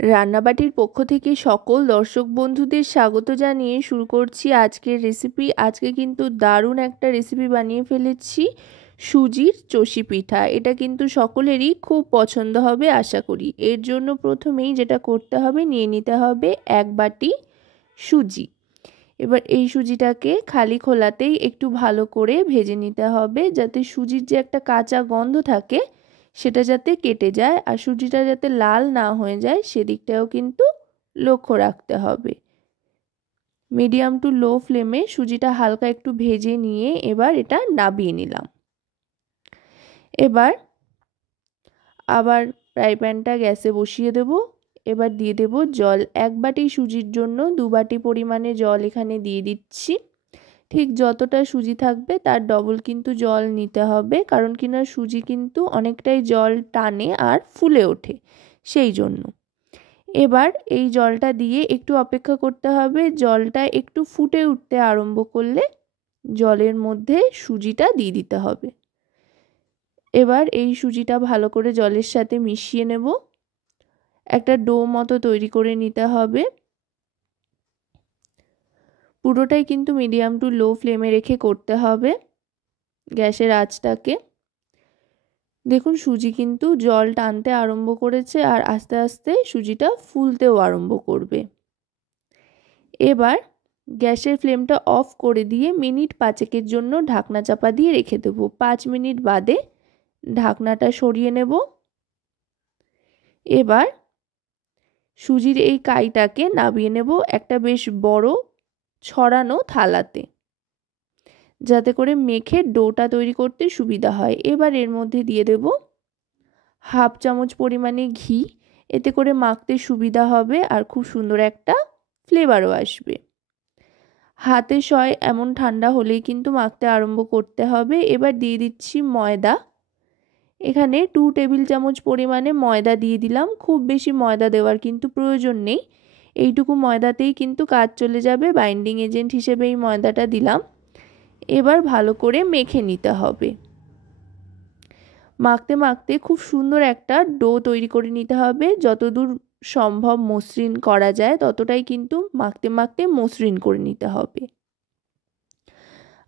রান্নাবাটির পক্ষ থেকে সকল দর্শক বন্ধুদের স্বাগত জানিয়ে শুরু করছি আজকের রেসিপি। আজকে কিন্তু দারুণ একটা রেসিপি বানিয়ে ফেলেছি, সুজির চষি পিঠা। এটা কিন্তু সকলেরই খুব পছন্দ হবে আশা করি। এর জন্য প্রথমেই যেটা করতে হবে, নিয়ে নিতে হবে 1 বাটি সুজি। এবার এই সুজিটাকে খালি খোলাতেই একটু ভালো করে ভেজে নিতে হবে, যাতে সুজির যে একটা কাঁচা গন্ধ থাকে সেটা যাতে কেটে যায়, আর সুজিটা যাতে লাল না হয়ে যায় সেদিকটাও কিন্তু লক্ষ্য রাখতে হবে। মিডিয়াম টু লো ফ্লেমে সুজিটা হালকা একটু ভেজে নিয়ে এবার এটা নাবিয়ে নিলাম। এবার আবার ফ্রাই প্যানটা গ্যাসে বসিয়ে দেব। এবার দিয়ে দেব জল। 1 বাটি সুজির জন্য 2 বাটি পরিমাণে জল এখানে দিয়ে দিচ্ছি। ঠিক যতটা সুজি থাকবে তার ডবল কিন্তু জল নিতে হবে, কারণ কিনা সুজি কিন্তু অনেকটাই জল টানে আর ফুলে ওঠে, সেই জন্য। এবার এই জলটা দিয়ে একটু অপেক্ষা করতে হবে। জলটা একটু ফুটে উঠতে আরম্ভ করলে জলের মধ্যে সুজিটা দিয়ে দিতে হবে। এবার এই সুজিটা ভালো করে জলের সাথে মিশিয়ে নেব। একটা ডো মতো তৈরি করে নিতে হবে। পুরোটাই কিন্তু মিডিয়াম টু লো ফ্লেমে রেখে করতে হবে গ্যাসের আঁচটাকে। দেখুন সুজি কিন্তু জল টানতে আরম্ভ করেছে আর আস্তে আস্তে সুজিটা ফুলতেও আরম্ভ করবে। এবার গ্যাসের ফ্লেমটা অফ করে দিয়ে মিনিট 5 জন্য ঢাকনা চাপা দিয়ে রেখে দেবো। 5 মিনিট বাদে ঢাকনাটা সরিয়ে নেব। এবার সুজির এই কাইটাকে নাবিয়ে নেব একটা বেশ বড় ছড়ানো থালাতে, যাতে করে মেখে ডোটা তৈরি করতে সুবিধা হয়। এবার এর মধ্যে দিয়ে দেব হাফ চামচ পরিমাণে ঘি। এতে করে মাখতে সুবিধা হবে আর খুব সুন্দর একটা ফ্লেভারও আসবে। হাতে সয় এমন ঠান্ডা হলেই কিন্তু মাখতে আরম্ভ করতে হবে। এবার দিয়ে দিচ্ছি ময়দা। এখানে 2 টেবিল চামচ পরিমাণে ময়দা দিয়ে দিলাম। খুব বেশি ময়দা দেওয়ার কিন্তু প্রয়োজন নেই, এইটুকু ময়দাতেই কিন্তু কাজ চলে যাবে। বাইন্ডিং এজেন্ট হিসেবে এই ময়দাটা দিলাম। এবার ভালো করে মেখে নিতে হবে। মাখতে মাখতে খুব সুন্দর একটা ডো তৈরি করে নিতে হবে। যতদূর সম্ভব মসৃণ করা যায় ততটাই কিন্তু মাখতে মাখতে মসৃণ করে নিতে হবে।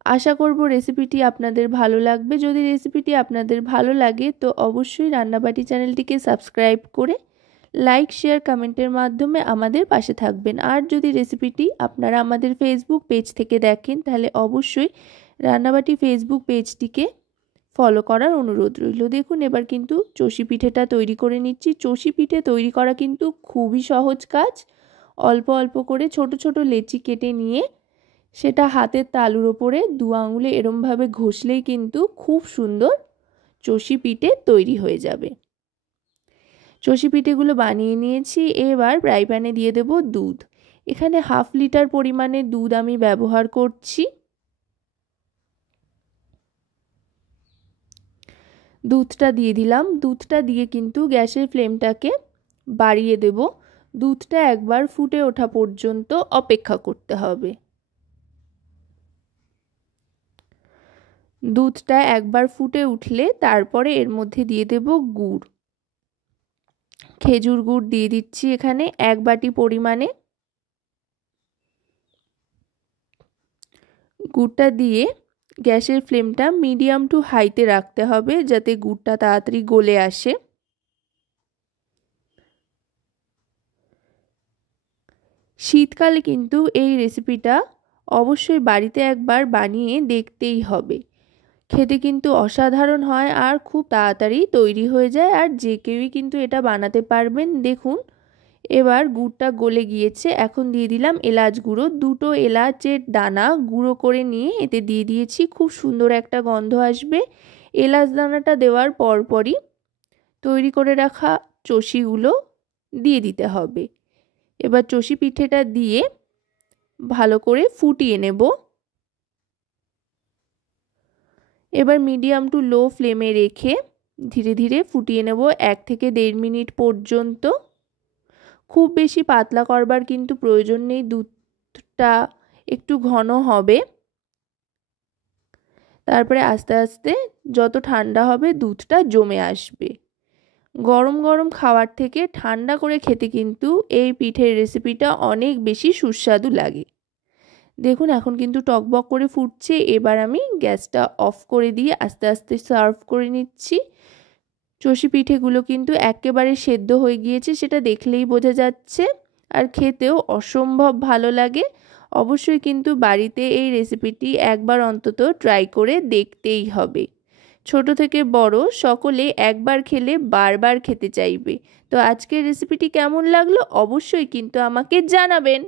আশা করব রেসিপিটি আপনাদের ভালো লাগবে। যদি রেসিপিটি আপনাদের ভালো লাগে তো অবশ্যই রান্নাবাটি চ্যানেলটিকে সাবস্ক্রাইব করে লাইক, শেয়ার, কমেন্টের মাধ্যমে আমাদের পাশে থাকবেন। আর যদি রেসিপিটি আপনারা আমাদের ফেসবুক পেজ থেকে দেখেন তাহলে অবশ্যই রান্নাবাটি ফেসবুক পেজটিকে ফলো করার অনুরোধ রইল। দেখুন এবার কিন্তু চষি পিঠেটা তৈরি করে নিচ্ছি। চষি পিঠে তৈরি করা কিন্তু খুবই সহজ কাজ। অল্প অল্প করে ছোট ছোট লেচি কেটে নিয়ে সেটা হাতের তালুর ওপরে 2 আঙুলে এরমভাবে ঘষলেই কিন্তু খুব সুন্দর চষি পিঠে তৈরি হয়ে যাবে। চষি পিঠেগুলো বানিয়ে নিয়েছি। এবার ফ্রাই প্যানে দিয়ে দেব দুধ। এখানে 1/2 লিটার পরিমাণে দুধ আমি ব্যবহার করছি। দুধটা দিয়ে দিলাম। দুধটা দিয়ে কিন্তু গ্যাসের ফ্লেমটাকে বাড়িয়ে দেব। দুধটা একবার ফুটে ওঠা পর্যন্ত অপেক্ষা করতে হবে। দুধটা একবার ফুটে উঠলে তারপরে এর মধ্যে দিয়ে দেব গুড়। খেজুর গুড় দিয়ে দিচ্ছি এখানে 1 বাটি পরিমাণে। গুড়টা দিয়ে গ্যাসের ফ্লেমটা মিডিয়াম টু হাইতে রাখতে হবে, যাতে গুড়টা তাড়াতাড়ি গলে আসে। শীতকালে কিন্তু এই রেসিপিটা অবশ্যই বাড়িতে একবার বানিয়ে দেখতেই হবে। খেতে কিন্তু অসাধারণ হয় আর খুব তাড়াতাড়ি তৈরি হয়ে যায়, আর যে কেউই কিন্তু এটা বানাতে পারবেন। দেখুন এবার গুড়টা গলে গিয়েছে। এখন দিয়ে দিলাম এলাচ গুঁড়ো। 2টো এলাচের দানা গুঁড়ো করে নিয়ে এতে দিয়ে দিয়েছি। খুব সুন্দর একটা গন্ধ আসবে। এলাচ দানাটা দেওয়ার পরপরই তৈরি করে রাখা চষিগুলো দিয়ে দিতে হবে। এবার চষি পিঠেটা দিয়ে ভালো করে ফুটিয়ে নেব। এবার মিডিয়াম টু লো ফ্লেমে রেখে ধীরে ধীরে ফুটিয়ে নেব 1 থেকে 1.5 মিনিট পর্যন্ত। খুব বেশি পাতলা করবার কিন্তু প্রয়োজন নেই, দুধটা একটু ঘন হবে। তারপরে আস্তে আস্তে যত ঠান্ডা হবে দুধটা জমে আসবে। গরম গরম খাওয়ার থেকে ঠান্ডা করে খেতে কিন্তু এই পিঠের রেসিপিটা অনেক বেশি সুস্বাদু লাগে। দেখুন এখন কিন্তু টকবক করে ফুটছে। এবার আমি গ্যাসটা অফ করে দিয়ে আস্তে আস্তে সার্ভ করে নিচ্ছি। চষি পিঠেগুলো কিন্তু একেবারে সেদ্ধ হয়ে গিয়েছে, সেটা দেখলেই বোঝা যাচ্ছে। আর খেতেও অসম্ভব ভালো লাগে। অবশ্যই কিন্তু বাড়িতে এই রেসিপিটি একবার অন্তত ট্রাই করে দেখতেই হবে। ছোট থেকে বড় সকলে একবার খেলে বারবার খেতে চাইবে। তো আজকের রেসিপিটি কেমন লাগলো অবশ্যই কিন্তু আমাকে জানাবেন।